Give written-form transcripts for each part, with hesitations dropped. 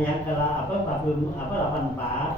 yang ke 84.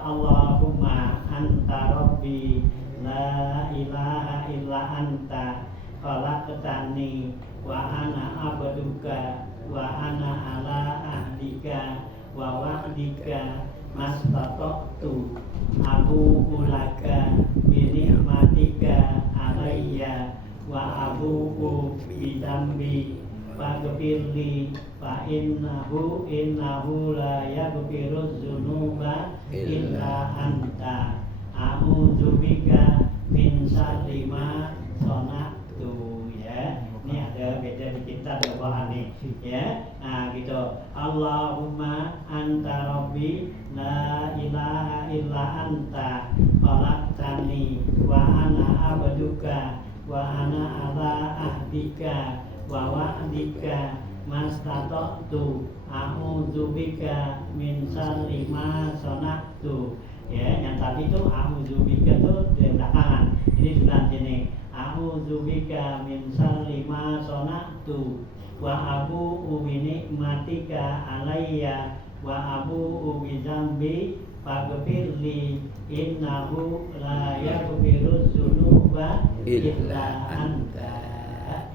Allahumma anta rabbi la ilaha illa anta khalaqtani wa ana abduka wa ana ala ahdika wa wa'dika mastata'tu abu'u laka bi ni'matika alayya wa abu'u bi dzambi faghfirli fa innahu la yaghfiruz dzunuba illa anta a'udzubika min syarri ma sana'tu. Ya, ini ada beda di kitab doa nih ya. Nah gitu, Allahumma anta rabbi la ilaha illa anta khalaqtani wa ana abduka wa ana ala ahdika wa wa'dika mastata'tu a'udzubika min syarri ma sana'tu. Ya, yang tadi itu a'udzubika itu di belakangan. Ini sudah sini. A'udzubika min syarri ma sana'tu wa abu'u bi ni'matika alayya wa abu'u bi dzambi faghfirli innahu la yaghfiruz dzunuba illa anta.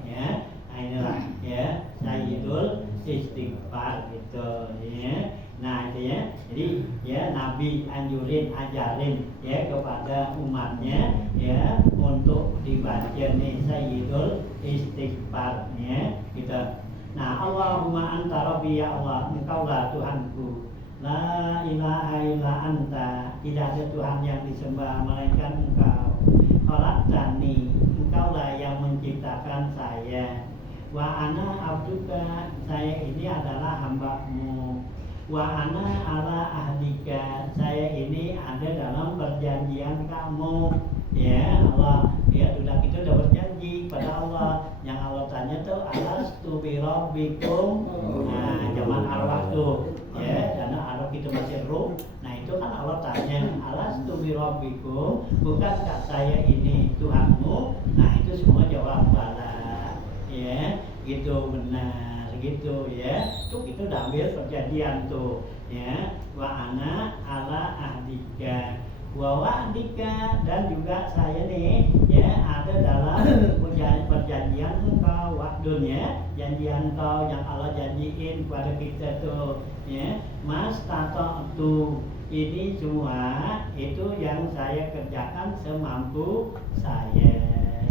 Ya, inilah ya sayyidul istighfar gitu ya. Nah itu ya, jadi ya Nabi ajarin ya kepada umatnya ya untuk dibaca nih sayyidul istighfar ya gitu. Nah, Allahumma anta rabbi, ya Allah, engkaulah Tuhanku. La ilaha illa anta, tidak ada Tuhan yang disembah melainkan engkau. Khalaqtani, engkaulah yang menciptakan saya. Wa ana abduka, saya ini adalah hamba-Mu. Wa ana ala ahdika, saya ini ada dalam perjanjian kamu. Ya Allah, ya sudah kita udah berjanji pada Allah. Yang Allah tanya tuh alastu bi rabbikum. Nah, zaman arwah tuh ya, karena arwah kita masih ruh. Nah itu kan Allah tanya alastu bi rabbikum, bukankah saya ini Tuhanmu? Nah itu semua jawab bala. Ya gitu, benar gitu ya. Tuh itu udah ambil perjanjian tuh ya. Wa ana ala ahdika wa wa'dika, dan juga saya nih ya ada dalam perjanjian engkau, waktunya janjian engkau yang Allah janjiin kepada kita tuh ya. Mas tato tuh ini semua itu yang saya kerjakan semampu saya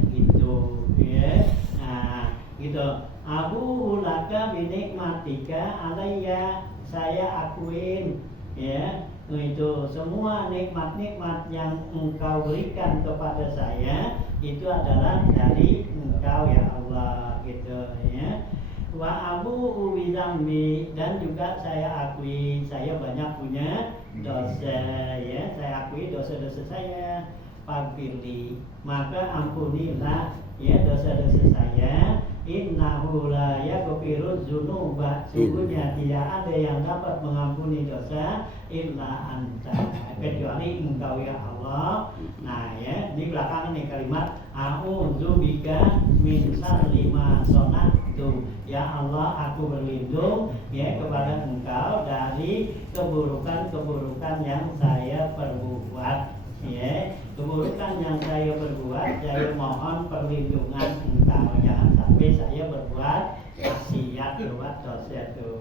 gitu ya. Nah gitu, Abu laka binikmatika alayya, saya akuin ya itu semua nikmat-nikmat yang engkau berikan kepada saya itu adalah dari engkau ya Allah gitu ya. Wa abu bi dzambi, dan juga saya akui saya banyak punya dosa ya, saya akui dosa-dosa saya. Faghfirli, maka ampunilah ya dosa-dosa saya. Innahu la yaghfiruz dzunuba, sungguhnya tidak ada yang dapat mengampuni dosa illa anta, kecuali engkau ya Allah. Nah ya, di belakang nih kalimat a'udzubika min syarri ma sana'tu, ya Allah aku berlindung ya kepada engkau dari keburukan-keburukan yang saya perbuat ya. Keburukan yang saya perbuat, saya mohon perlindungan engkau, jangan sampai saya berbuat maksiat, berbuat dosa itu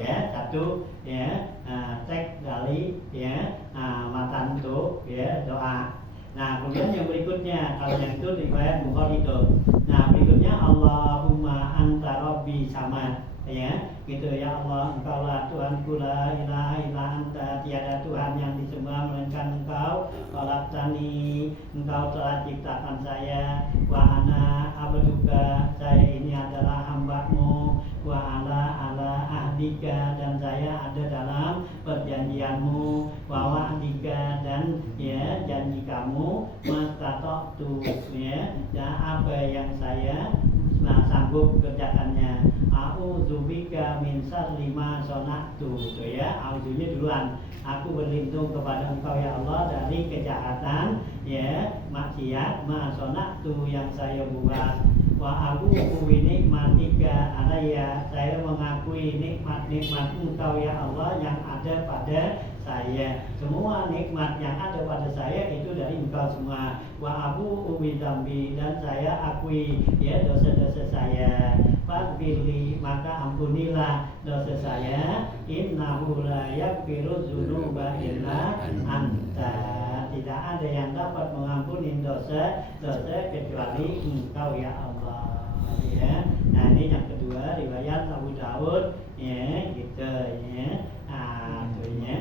ya. Satu ya, teks dari ya matan tuh ya doa. Nah kemudian yang berikutnya, kalau yang itu riwayat Bukhari itu. Nah berikutnya Allahumma anta rabbi samad ya gitu, ya Allah engkaulah Tuhanku, la ilaha illa anta, tiada Tuhan yang disembah melainkan engkau. Khalaqtani, engkau telah ciptakan saya. Wa ana abduka, saya ini adalah hamba-Mu. Wa ala ahdika, dan saya ada dalam perjanjian-Mu. Wa wa'dika, dan ya janji kamu. Mastata'tu, ya dan apa yang saya sanggup kerjakannya. A'udzubika min syarri ma sana'tu, gitu ya. A'udzunya duluan, aku berlindung kepada engkau ya Allah dari kejahatan ya maksiat ma sana'tu yang saya buat. wa aku nikmatika alaiya, saya mengakui nikmat-nikmat Engkau ya Allah yang ada pada saya. Semua nikmat yang ada pada saya itu dari Engkau semua. Wa aku dzambi, dan saya akui ya dosa-dosa saya. Faghfirli, maka ampunilah dosa saya. Innahu la yaghfiru dzunuba illa anta. Tidak ada yang dapat mengampuni dosa kecuali Engkau ya Allah. Ya. Nah ini yang kedua, riwayat Abu Daud ya gitu ya. Tuh ya.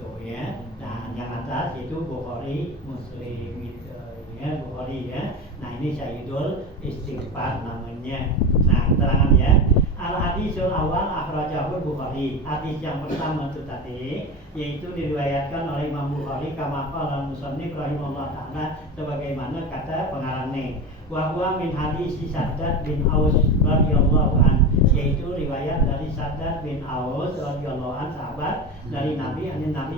Tuh ya. Nah yang atas itu Bukhari Muslim gitu ya, Bukhari ya. Nah ini Sayyidul Istighfar namanya. Nah keterangan ya. Al-hadisul awal akhrajahul Bukhari. Hadis yang pertama itu tadi yaitu diriwayatkan oleh Imam Bukhari kama qala al-musannif rahimahullah taala, sebagaimana kata pengarangnya. Wa huwa min hadis Saddad bin Aus radhiyallahu an, yaitu riwayat dari Saddad bin Aus radhiyallahu an, sahabat dari Nabi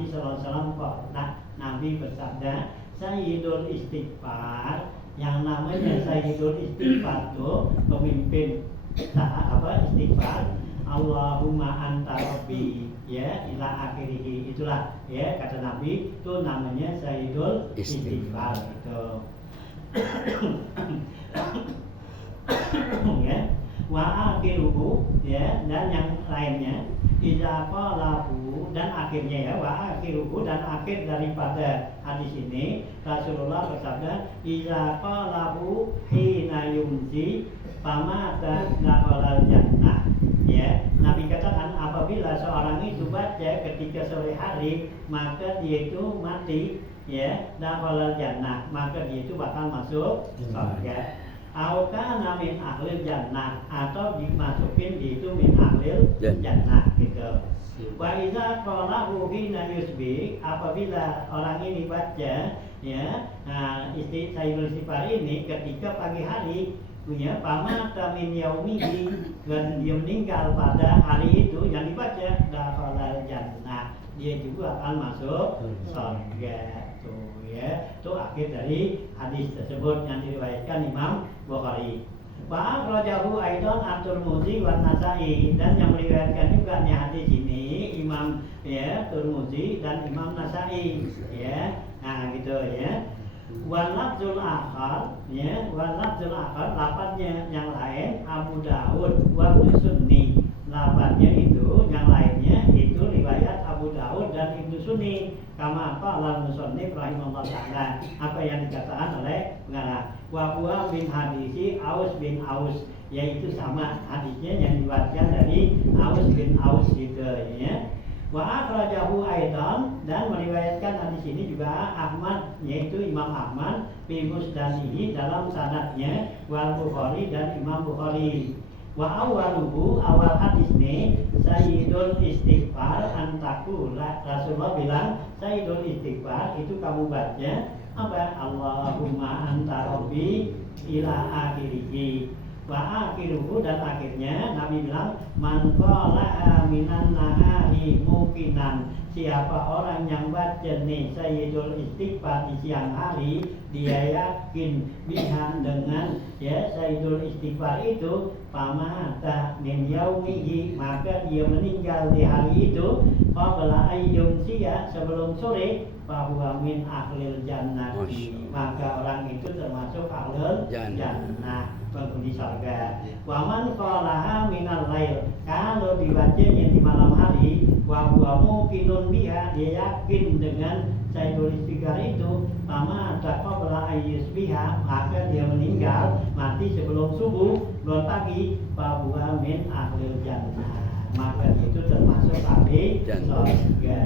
sallallahu alaihi wasallam. Nabi bersabda, Sayyidul Istighfar, yang namanya Sayyidul Istighfar itu pemimpin istighfar, Allahumma anta rabbi ya ila akhirih, itulah ya kata Nabi, itu namanya Sayyidul Istighfar itu. Ya, wa akhiruhu ya, dan yang lainnya idza qalahu, dan akhirnya ya, wa akhiruhu, dan akhir daripada hadis ini Rasulullah bersabda, idza qalahu hina yumsi famata dakhalal jannah. Ya, Nabi katakan apabila seorang itu baca ketika sore hari maka dia itu mati ya, dakhalal jannah, maka dia itu bakal masuk surga. Aukana min ahlil jannah, atau dimasukin dia itu min ahlil jannah gitu. Wa iza qalahu hina yusbi, apabila orang ini baca ya Sayyidul Istighfar ini ketika pagi hari punya pamata min yaumihi, dan dia meninggal pada hari itu yang dibaca dakhalal jannah, dia juga akan masuk surga. Tuh ya, itu akhir dari hadis tersebut yang diriwayatkan Imam Bukhari. Wa rajahu aidan at-Tirmidzi wa Nasa'i, dan yang meriwayatkan juga hadis ini Imam ya Tirmidzi dan Imam Nasa'i ya. Nah gitu ya. Wa lafzul akhar ya, wa lafzul akhar, lafaznya yang lain Abu Daud wa Sunni, lafaznya itu yang lainnya itu riwayat Abu Daud dan Ibnu Sunni. Kama qala al-musannif rahimahullah taala, apa yang dikatakan oleh pengarang. Wa huwa bin hadisi Aus bin Aus, yaitu sama hadisnya yang diriwayatkan dari Aus bin Aus gitu ya. Wa akhrajahu aidan, dan meriwayatkan hadis ini juga Ahmad, yaitu Imam Ahmad fi musnadihi, dalam sanadnya, wal Bukhari, dan Imam Bukhari. Wa awaluhu, awal hadis ini Sayyidul Istighfar antakula, Rasulullah bilang Sayyidul Istighfar itu kamu baca apa? Allahumma anta rabbi ila akhirih. Wa akhiruhu, dan akhirnya Nabi bilang man qala minan nahari muqinan, siapa orang yang baca nih Sayyidul Istighfar di siang hari, dia yakin bihan dengan ya Sayyidul Istighfar itu, pamata min yaumihi, maka dia meninggal di hari itu, qabla ayyum siya, sebelum sore, bahwa min ahlil jannati, maka orang itu termasuk ahlul jannah, penghuni surga. Wa man qalaha minal lail, kalau dibacanya di malam hari, wa huwa muqinun biha, dia yakin dengan Sayyidul Istighfar itu, mama qabla ayyusbiha, maka dia meninggal mati sebelum subuh, belum pagi, bahwa min ahlil jannah, maka itu termasuk ahli surga.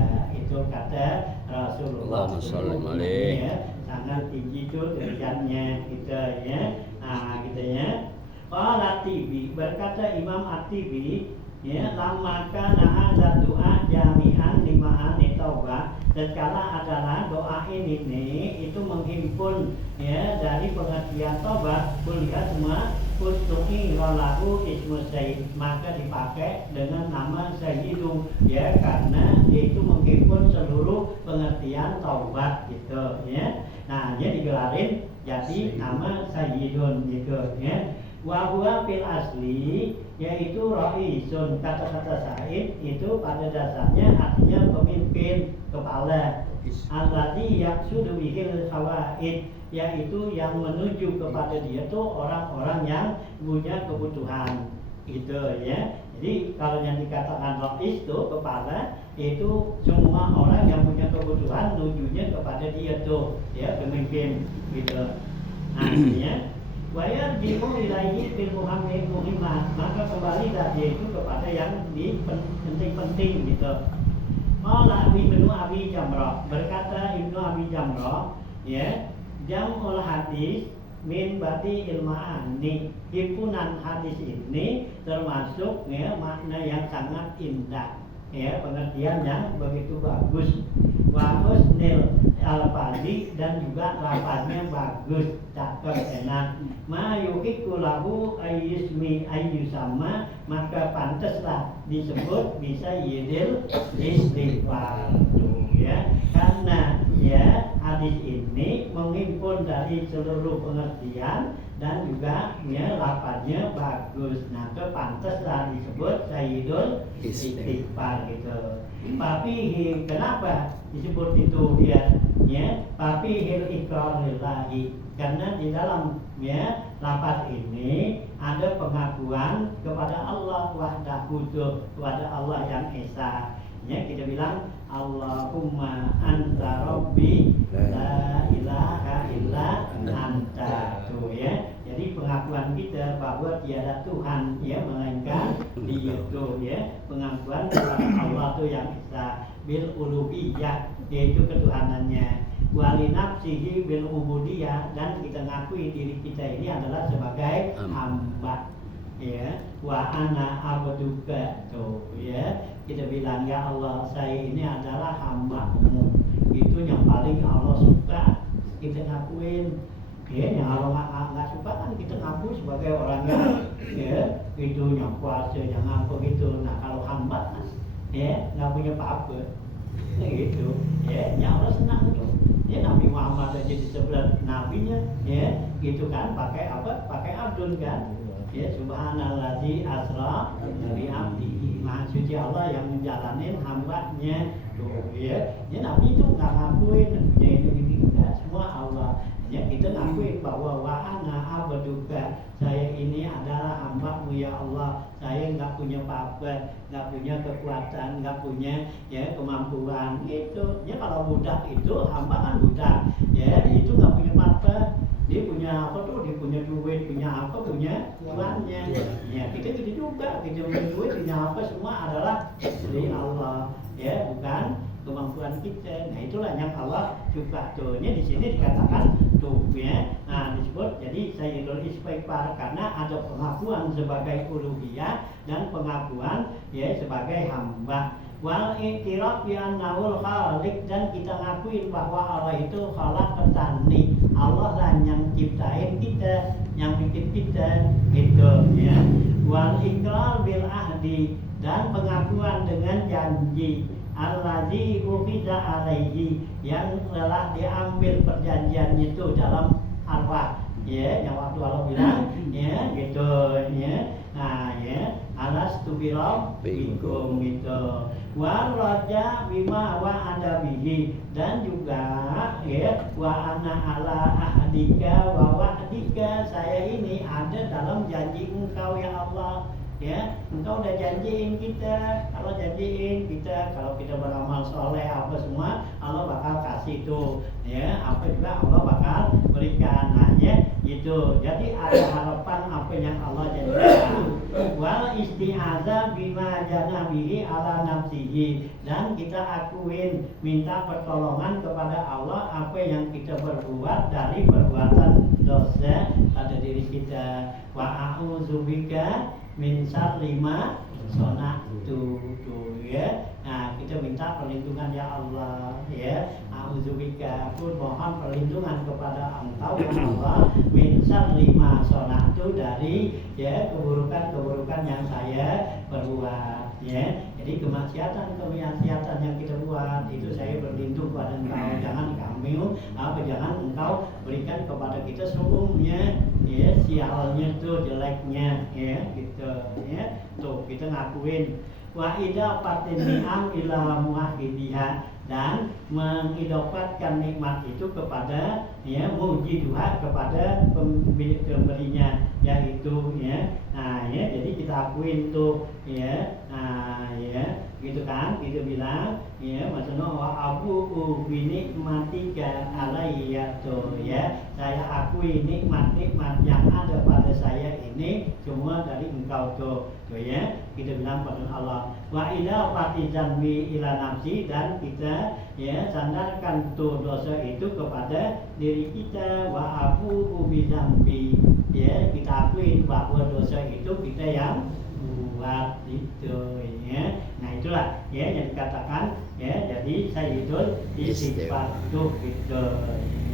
Itu kata Rasulullah SAW ya, sangat tinggi itu derajatnya gitu ya. Nah gitu ya. Qala At-Tibi, berkata Imam At-Tibi ya, lama kana hadza doa jami'an lima'ani taubah, tatkala adalah doa ini itu menghimpun ya dari pengertian tobat, kuliah semua ustuki walahu ismu Sayyid, maka dipakai dengan nama Sayyidu ya, karena itu menghimpun seluruh pengertian taubat gitu ya. Nah Hanya digelarin jadi nama Sayyidun gitu ya. Wa huwa fil asli yaitu ra'isun. Kata-kata Said itu pada dasarnya artinya pemimpin, kepala. Alladzi yaqsudu bihil hawaid, yaitu yang menuju kepada dia tuh orang-orang yang punya kebutuhan gitu ya. Jadi kalau yang dikatakan ra'is itu kepala, itu semua orang yang punya kebutuhan nujunya kepada dia tuh ya, pemimpin gitu. Artinya wayar jimu ilaihi bil muhimmat, maka kembali dari itu kepada yang penting-penting gitu. Qala Ibnu Abi Jamrah, berkata Ibnu Abi Jamrah ya, jamul hadis min bati ilma'ani, himpunan hadis ini termasuk ya makna yang sangat indah ya, pengertian yang begitu bagus. Wa husnil alfazi, dan juga lafaznya bagus, cakep, enak. Ma yuhiku lahu ayyusmi ayyusama, maka pantaslah disebut bisa yidil istighfar ya, karena ya hadis ini menghimpun dari seluruh pengertian dan juga ya lafaznya bagus. Nah, pantaslah disebut sayyidul istighfar gitu. Tapi kenapa disebut itu dia ya? Tapi hil iqrarillahi, karena di dalam ya lafaz ini ada pengakuan kepada Allah wahdahu, kepada Allah yang esa. Ya, kita bilang Allahumma anta rabbi la ilaha illa anta tuh ya. Jadi pengakuan kita bahwa tiada Tuhan ya melainkan Dia tuh ya, pengakuan kepada Allah tuh yang esa, bil uluhiyah yaitu ketuhanannya, wali nafsihi bil ubudiyah, dan kita ngakui diri kita ini adalah sebagai hamba ya. Wa ana abduka tuh ya, kita bilang ya Allah, saya ini adalah hamba-Mu. Itu yang paling Allah suka kita ngakuin ya. Yang Allah nggak suka kan kita ngaku sebagai orang yang ya itu yang kuasa, yang apa gitu. Nah kalau hamba ya nggak punya apa-apa gitu ya, yang Allah senang tuh ya. Nabi Muhammad aja di sebelah nabinya ya gitu kan, pakai apa, pakai abdun kan ya. Subhanallazi asra dari abdihi, maha suci Allah yang menjalanin hambanya tuh ya. Ya Nabi itu nggak ngakuin punya ini enggak, semua Allah ya. Kita ngakuin bahwa wa ana abduka, saya ini adalah hamba-Mu ya Allah. Saya nggak punya apa-apa, nggak punya kekuatan, nggak punya ya kemampuan itu ya. Kalau budak itu hamba kan budak ya, itu nggak punya apa-apa. Dia punya apa tuh, dia punya duit, punya apa, punya uangnya ya. Kita gitu juga, kita punya duit, punya apa, semua adalah dari Allah ya, bukan kemampuan kita. Nah itulah yang Allah suka tuh. Ini di sini dikatakan tuh ya. Nah disebut jadi sayyidul istighfar karena ada pengakuan sebagai uluhiyah dan pengakuan ya sebagai hamba. Wal i'tiraf bi annahul khaliq, dan kita ngakuin bahwa Allah itu khalaqatani, Allah lah yang ciptain kita, yang bikin kita gitu ya. Wal iqrar bil ahdi, dan pengakuan dengan janji, allazi ukhidha alaihi, yang telah diambil perjanjian itu dalam arwah ya, yang waktu Allah bilang ya gitu ya. Nah ya, alastu birabbikum gitu. Wa raja bima wa ada bihi, dan juga ya wa ana ala ahdika wa wa'dika, saya ini ada dalam janji Engkau ya Allah ya. Engkau udah janjiin kita, kalau janjiin kita, kalau kita beramal soleh apa semua Allah bakal kasih tuh ya, apa juga Allah bakal berikan. Nah ya gitu, jadi ada harapan apa yang Allah janjikan. Wal isti'adzah bima janabihi ala nafsihi, dan kita akuin minta pertolongan kepada Allah apa yang kita berbuat dari perbuatan dosa pada diri kita. Wa a'udzubika min syarri ma sona'tu ya. Nah kita minta perlindungan ya Allah ya. A'udzubika, aku mohon perlindungan kepada Engkau ya Allah, min syarri ma sona'tu, dari ya keburukan-keburukan yang saya perbuat ya. Jadi kemaksiatan yang kita buat itu saya berlindung pada engkau, jangan jangan engkau berikan kepada kita sebelumnya, ya, sialnya tuh, jeleknya, ya, gitu, ya, tuh kita ngakuin. Wa ida patin ni'am ila muahidiha, dan mengidopatkan nikmat itu kepada, ya, mujiduha, kepada pemberinya, yaitu, ya, nah, ya, jadi kita akuin tuh, ya, nah, ya, gitu kan, kita bilang, ya, maksudnya wa abu bini matika alayya tuh, ya, saya akui nikmat-nikmat yang ada pada saya ini semua dari engkau tuh, ya, kita bilang pada Allah. Wa ila fatizanbi ila nafsi, dan kita, ya, sandarkan tuh dosa itu kepada diri kita. Wa abu bizambi, ya, kita akuin bahwa dosa itu kita yang buat itu, ya. Nah itulah, ya, yang dikatakan, ya, jadi sayyidul istighfar tuh, gitu,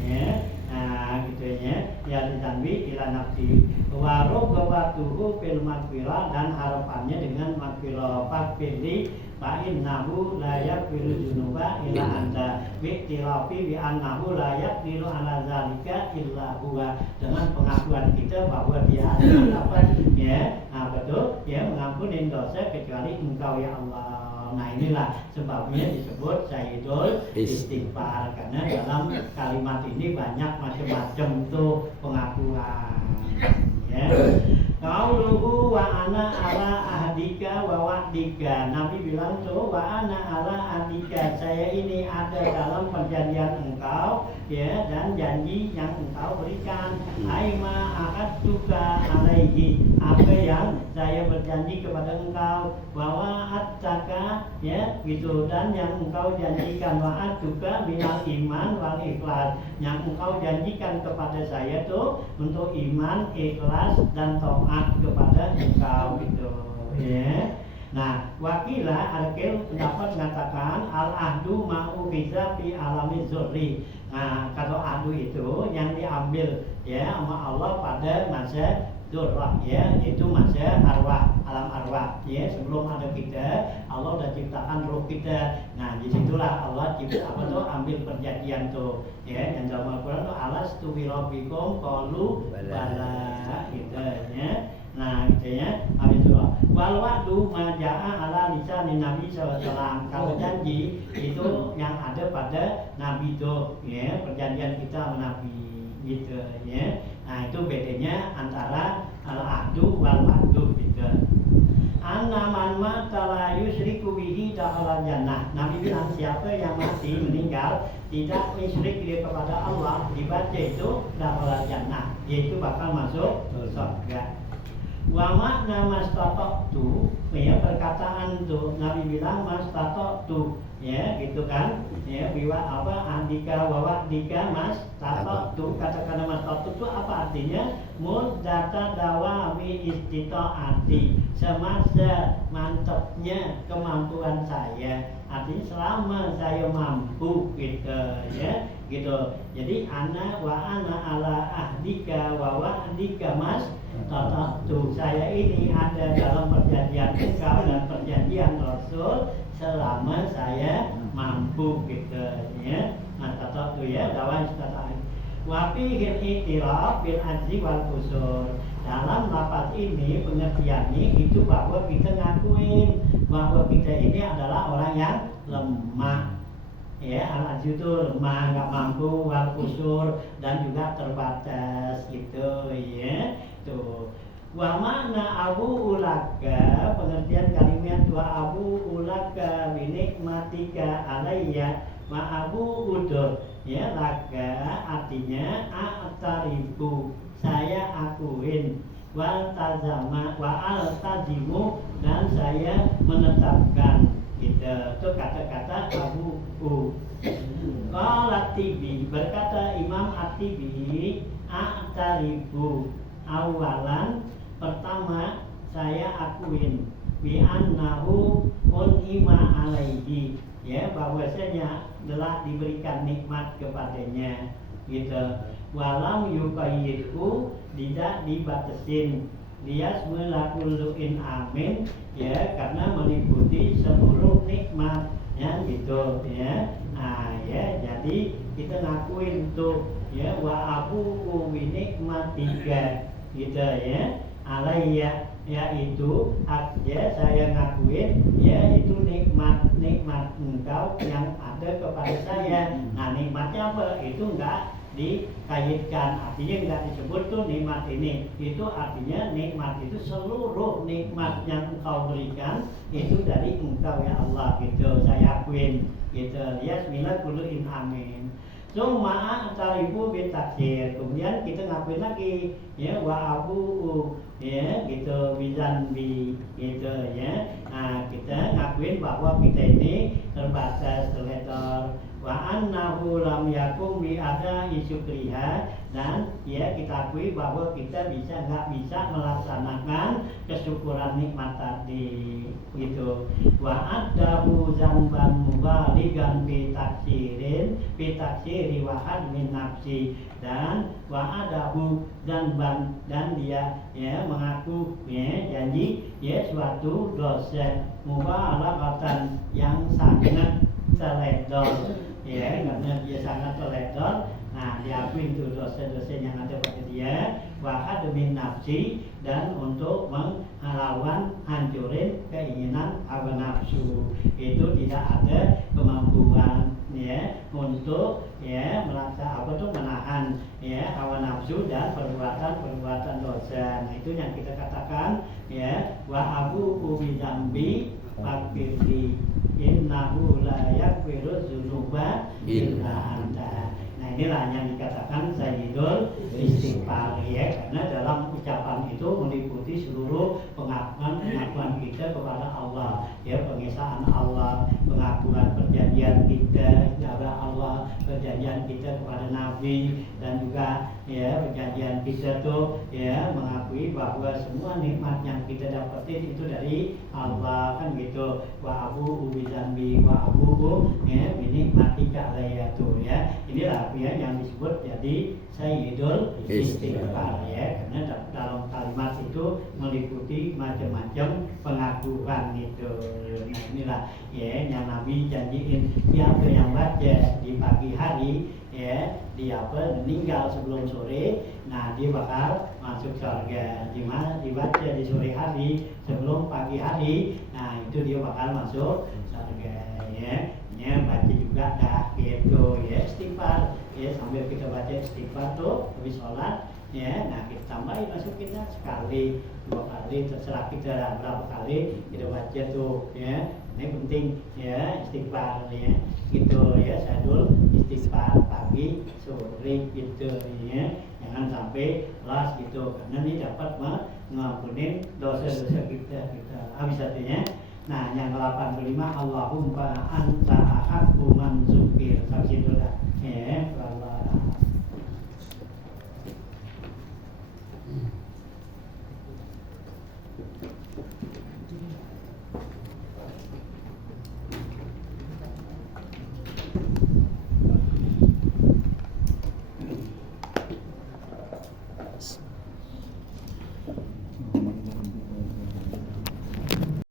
ya. Nah gitu, ya, ya ditambi ila nafsi wa rogabatuhu fil maghfirah, dan harapannya dengan maghfirah fakfirli fa innahu la yaghfiru dzunuba illa anta bi tilafi bi annahu la yaqdiru ala zalika illa huwa, dengan pengakuan kita bahwa dia dapat, ya, nah betul, ya, mengampuni dosa kecuali engkau, ya Allah. Nah inilah sebabnya disebut sayyidul istighfar, karena dalam kalimat ini banyak macam-macam tuh pengakuan, ya. Qauluhu wa ana ala ahdika wa wa'dika, Nabi bilang tuh wa ana ala ahdika, saya ini ada dalam perjanjian engkau, ya, dan janji yang engkau berikan. Aima ahadtuka alaihi, apa yang saya berjanji kepada engkau, bahwa attaka, ya, gitu, dan yang engkau janjikan wa'atuka minal iman wal ikhlas, yang engkau janjikan kepada saya tuh untuk iman, ikhlas, dan taat kepada engkau, gitu, ya. Nah, wakilah Al-Qil dapat mengatakan al-ahdu ma'uhiza fi alami zurri. Nah, kalau ahdu itu yang diambil, ya, sama Allah pada masa durrah, ya, itu masa arwah, alam arwah, ya, sebelum ada kita, Allah udah ciptakan roh kita. Nah, disitulah Allah cipta apa tuh, ambil perjanjian tuh, ya, yang dalam Al-Quran tuh alastu bi rabbikum qalu bala, gitu, ya. Nah, gitu, ya, habis itu wal wa'du maja'a ala lisanin Nabi SAW, kalau janji itu yang ada pada Nabi tuh, ya, perjanjian kita sama Nabi, gitu, ya. Nah itu bedanya antara al-ahdu wal wa'du, gitu. Anna man mata la yusyriku bihi dakhala jannah. Nabi bilang siapa yang mati meninggal tidak musyrik dia kepada Allah, dibaca itu dakhala jannah, yaitu bakal masuk surga. Wa makna mastata'tu, ya, perkataan tuh Nabi bilang mastata'tu, ya, gitu kan, ya, biwa apa andika wawa dika mastata'tu, kata-kata mastata'tu itu apa artinya? Muddata dawami istita'ati, semasa mantapnya kemampuan saya, artinya selama saya mampu, gitu, ya, gitu. Jadi ana ala ahdika wa wa'dika mas tatatu, saya ini ada dalam perjanjian engkau dan perjanjian Rasul selama saya mampu, gitu, ya. Nah tatatu, ya, dawan tatatu. Wa fihil itiraf bil ajzi wal qusur, dalam lafaz ini pengertiannya itu bahwa kita ngakuin bahwa kita ini adalah orang yang lemah, ya, al-ajzi itu lemah, nggak mampu, wal qusur, dan juga terbatas, gitu, ya. Tuh. Wa makna abu ulaka, pengertian kalimat wa abu ulaka binikmatika alayya wa abu udur, ya, laka artinya a'tarifu, saya akuin, wal tazama wa al tazimu, dan saya menetapkan, gitu. Itu kata-kata abu Qala Tibi, berkata Imam At-Tibi, a'tarifu, awalan, pertama saya akuin, bi annahu un'ima alaihi, ya, bahwasanya telah diberikan nikmat kepadanya, gitu. Walam yuqayyidhu, tidak dibatasin, dia semula kulluin amin, ya karena meliputi seluruh nikmatnya gitu ya. Nah ya jadi kita ngakuin tuh ya wa abu bi nikmatika gitu ya alayya yaitu ya saya ngakuin ya itu nikmat engkau yang ada kepada saya. Nah nikmatnya apa? Itu enggak dikaitkan, artinya enggak disebut tuh nikmat ini. Itu artinya nikmat itu seluruh nikmat yang engkau berikan itu dari engkau ya Allah gitu. Saya akuin gitu ya. Bismillah kullu amin. Summa antaribu bitaksir. Kemudian kita ngakuin lagi ya wa abu ya gitu bizanbi gitu ya. Nah kita ngakuin bahwa kita ini terbatas terletor wa annahu lam yakum bi ada isyukriha, dan ya kita akui bahwa kita nggak bisa melaksanakan kesyukuran nikmat tadi gitu. Wa adahu zanban mubaligan bi taksiri wa hadmin nafsi, dan wa adahu zanban, dan dia ya mengaku ya janji ya suatu dosa mubalagatan yang sangat teledor ya karena dia sangat teledor. Nah diakui itu dosa-dosa yang ada pada dia wa hadmin nafsi, dan untuk melawan hancurin keinginan hawa nafsu. Itu tidak ada kemampuan ya untuk ya menahan ya hawa nafsu dan perbuatan dosa. Nah itu yang kita katakan ya wa abu bi dzambi fakfirli innahu la yaghfiru dzunuba illa anta. Nah inilah yang dikatakan sayyidul istighfar ya, karena dalam ucapan itu meliputi seluruh pengakuan kita kepada Allah ya, pengesaan Allah, pengakuan perjanjian kita kepada Allah, perjanjian kita kepada Nabi, dan juga ya perjanjian kita tuh ya mengakui bahwa semua nikmat yang kita dapetin itu dari Allah kan gitu. Wa abu bi dzambi wa abu ya binikmatika alayatu ya. Inilah ya yang disebut jadi sayyidul istighfar ya, karena dalam kalimat itu meliputi macam-macam pengakuan itu. Nah inilah ya yang Nabi janjiin siapa yang baca di pagi hari ya dia meninggal sebelum sore, nah dia bakal masuk surga. Dimana dibaca di sore hari sebelum pagi hari, nah itu dia bakal masuk surga ya. Baca juga dah gitu ya istighfar ya, sambil kita baca istighfar tuh habis sholat ya. Nah kita tambahin masuk kita sekali 2 kali terserah kita berapa kali kita baca tuh ya. Ini penting ya istighfar ya gitu ya, sadul istighfar pagi sore gitu ya, jangan sampai las gitu, karena ini dapat mengampunin dosa-dosa kita habis artinya. Nah yang ke-85 Allahumma anta ahabbu man zukir, saksi itu dah ya Allah